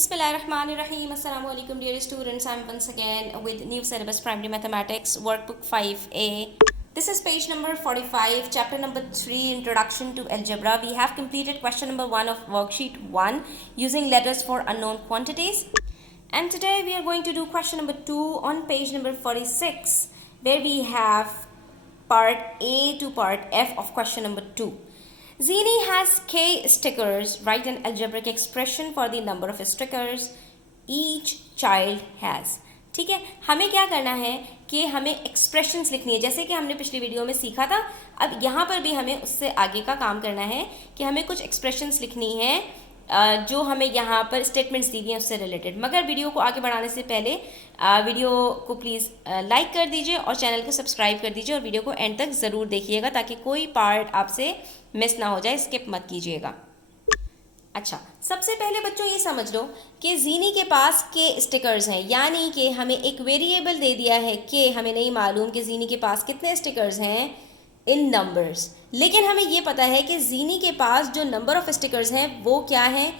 Bismillahirrahmanirrahim. Assalamu alaikum dear students. I'm once again with new syllabus primary mathematics workbook 5A. This is page number 45, chapter number 3, introduction to algebra. We have completed question number 1 of worksheet 1 using letters for unknown quantities. And today we are going to do question number 2 on page number 46, where we have part A to part F of question number 2. Zini has K stickers. Write an algebraic expression for the number of stickers each child has. ठीक है, हमें क्या करना है कि हमें expressions लिखनी है, जैसे कि हमने पिछली वीडियो में सीखा था। अब यहाँ पर भी हमें उससे आगे का काम करना है कि हमें कुछ एक्सप्रेशंस लिखनी है जो हमें यहाँ पर स्टेटमेंट्स दी गई हैं उससे रिलेटेड। मगर वीडियो को आगे बढ़ाने से पहले वीडियो को प्लीज़ लाइक कर दीजिए और चैनल को सब्सक्राइब कर दीजिए और वीडियो को एंड तक ज़रूर देखिएगा ताकि कोई पार्ट आपसे मिस ना हो जाए, स्किप मत कीजिएगा। अच्छा, सबसे पहले बच्चों ये समझ लो कि जीनी के पास के स्टिकर्स हैं, यानी कि हमें एक वेरिएबल दे दिया है कि हमें नहीं मालूम कि जीनी के पास कितने स्टिकर्स हैं इन नंबर्स, लेकिन हमें ये पता है कि जीनी के पास जो नंबर ऑफ स्टिकर्स हैं वो क्या हैं,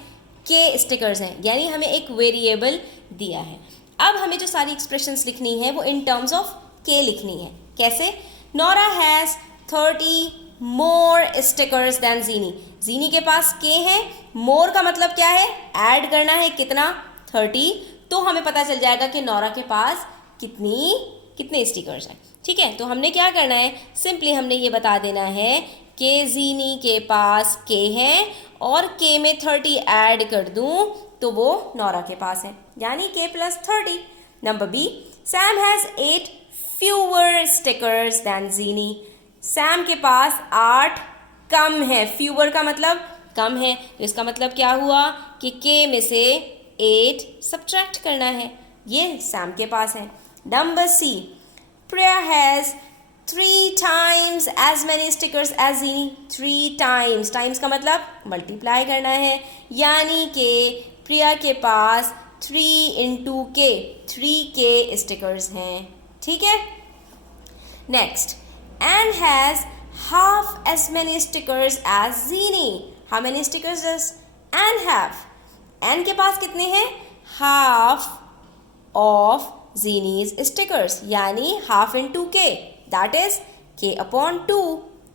के स्टिकर्स हैं, यानी हमें एक वेरिएबल दिया है। अब हमें जो सारी एक्सप्रेशंस लिखनी है वो इन टर्म्स ऑफ के लिखनी है। कैसे? Nora has 30 more stickers than Jeannie. Jeannie के पास के है, मोर का मतलब क्या है, ऐड करना है, कितना, 30। तो हमें पता चल जाएगा कि नोरा के पास कितने स्टिकर्स हैं। ठीक है, तो हमने क्या करना है, सिंपली हमने ये बता देना है कि जीनी के पास के है और के में 30 ऐड कर दूं तो वो नोरा के पास है, यानी K plus 30। Number B, Sam has 8 fewer stickers than Zini. Sam के पास 8 कम है, फ्यूअर का मतलब कम है, तो इसका मतलब क्या हुआ कि के में से 8 सब्ट्रैक्ट करना है, ये सैम के पास है। Number C, Priya has 3 times as many stickers as Zini। 3 times, times का मतलब मल्टीप्लाई करना है, यानी कि प्रिया के पास 3 into के, 3 स्टिकर्स हैं। ठीक है, next, Anne has half as many stickers as Zini। How many stickers does Anne have? Anne के पास कितने हैं, half of Zini's stickers, यानी half into k, that is k upon 2।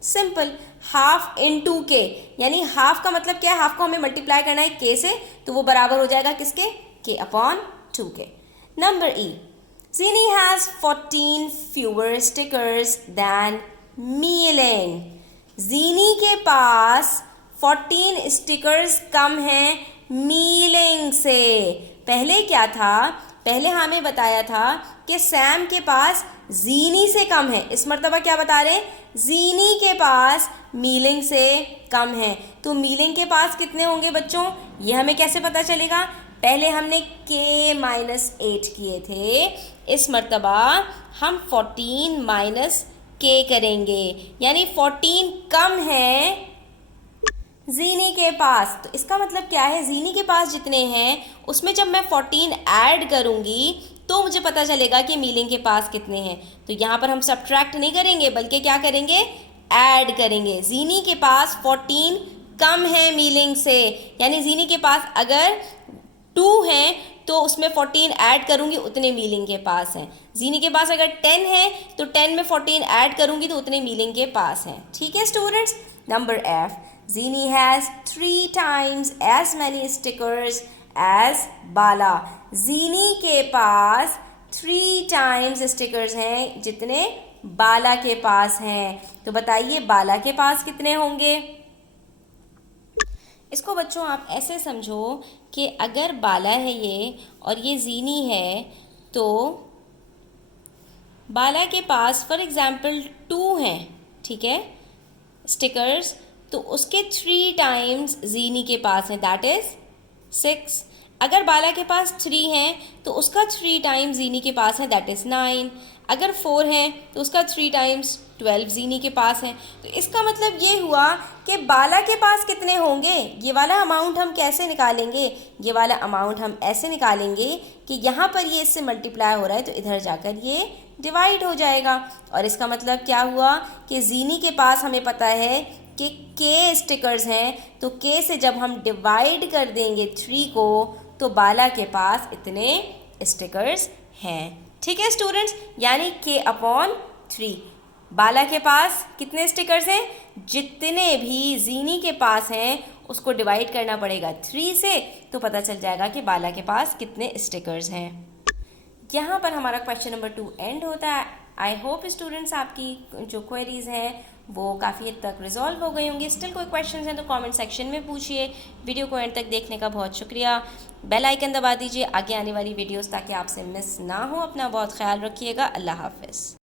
Simple, half into के, यानी half का मतलब क्या है, हाफ को हमें मल्टीप्लाई करना है के से, तो वो बराबर हो जाएगा किसके, के upon 2k। Number E, Zini has 14 fewer stickers than Meeling। Zini के पास 14 स्टिकर्स कम हैं मीलिंग से। पहले क्या था, पहले हमें बताया था कि सैम के पास जीनी से कम है, इस मर्तबा क्या बता रहे हैं, जीनी के पास मीलिंग से कम है। तो मीलिंग के पास कितने होंगे बच्चों, ये हमें कैसे पता चलेगा, पहले हमने के -8 किए थे, इस मर्तबा हम 14 माइनस के करेंगे, यानी 14 कम है जीनी के पास। तो इसका मतलब क्या है, जीनी के पास जितने हैं उसमें जब मैं 14 ऐड करूंगी तो मुझे पता चलेगा कि मीलिंग के पास कितने हैं। तो यहाँ पर हम सब्ट्रैक्ट नहीं करेंगे बल्कि क्या करेंगे, ऐड करेंगे। जीनी के पास 14 कम है मीलिंग से, यानी जीनी के पास अगर 2 हैं तो उसमें 14 ऐड करूंगी, उतने मीलिंग के पास हैं। जीनी के पास अगर 10 है तो 10 में 14 ऐड करूंगी तो उतने मीलिंग के पास हैं। ठीक है students. Number F, Zini has 3 times as many stickers as Bala। Zini के पास 3 times स्टिकर्स हैं जितने बाला के पास हैं। तो बताइए बाला के पास कितने होंगे। इसको बच्चों आप ऐसे समझो कि अगर बाला है ये और ये जीनी है, तो बाला के पास फॉर एग्जाम्पल 2 हैं, ठीक है, स्टिकर्स, तो उसके 3 टाइम्स जीनी के पास है, दैट इज 6। अगर बाला के पास 3 हैं तो उसका 3 टाइम्स जीनी के पास है, दैट इज 9। अगर 4 हैं तो उसका 3 टाइम्स 12 जीनी के पास है। तो इसका मतलब ये हुआ कि बाला के पास कितने होंगे, ये वाला अमाउंट हम कैसे निकालेंगे, ये वाला अमाउंट हम ऐसे निकालेंगे कि यहाँ पर ये इससे मल्टीप्लाई हो रहा है तो इधर जाकर ये डिवाइड हो जाएगा। और इसका मतलब क्या हुआ कि जीनी के पास हमें पता है कि के स्टिकर्स हैं, तो के से जब हम डिवाइड कर देंगे 3 को तो बाला के पास इतने स्टिकर्स हैं। ठीक है स्टूडेंट्स, यानी k/3। बाला के पास कितने स्टिकर्स हैं? जितने भी जीनी के पास हैं उसको डिवाइड करना पड़ेगा 3 से, तो पता चल जाएगा कि बाला के पास कितने स्टिकर्स हैं। यहाँ पर हमारा क्वेश्चन नंबर 2 एंड होता है। आई होप स्टूडेंट्स आपकी जो क्वेरीज हैं वो काफ़ी हद तक रिजॉल्व हो गई होंगी। स्टिल कोई क्वेश्चंस हैं तो कमेंट सेक्शन में पूछिए। वीडियो को एंड तक देखने का बहुत शुक्रिया। बेल आइकन दबा दीजिए आगे आने वाली वीडियोस ताकि आपसे मिस ना हो। अपना बहुत ख्याल रखिएगा। अल्लाह हाफिज़।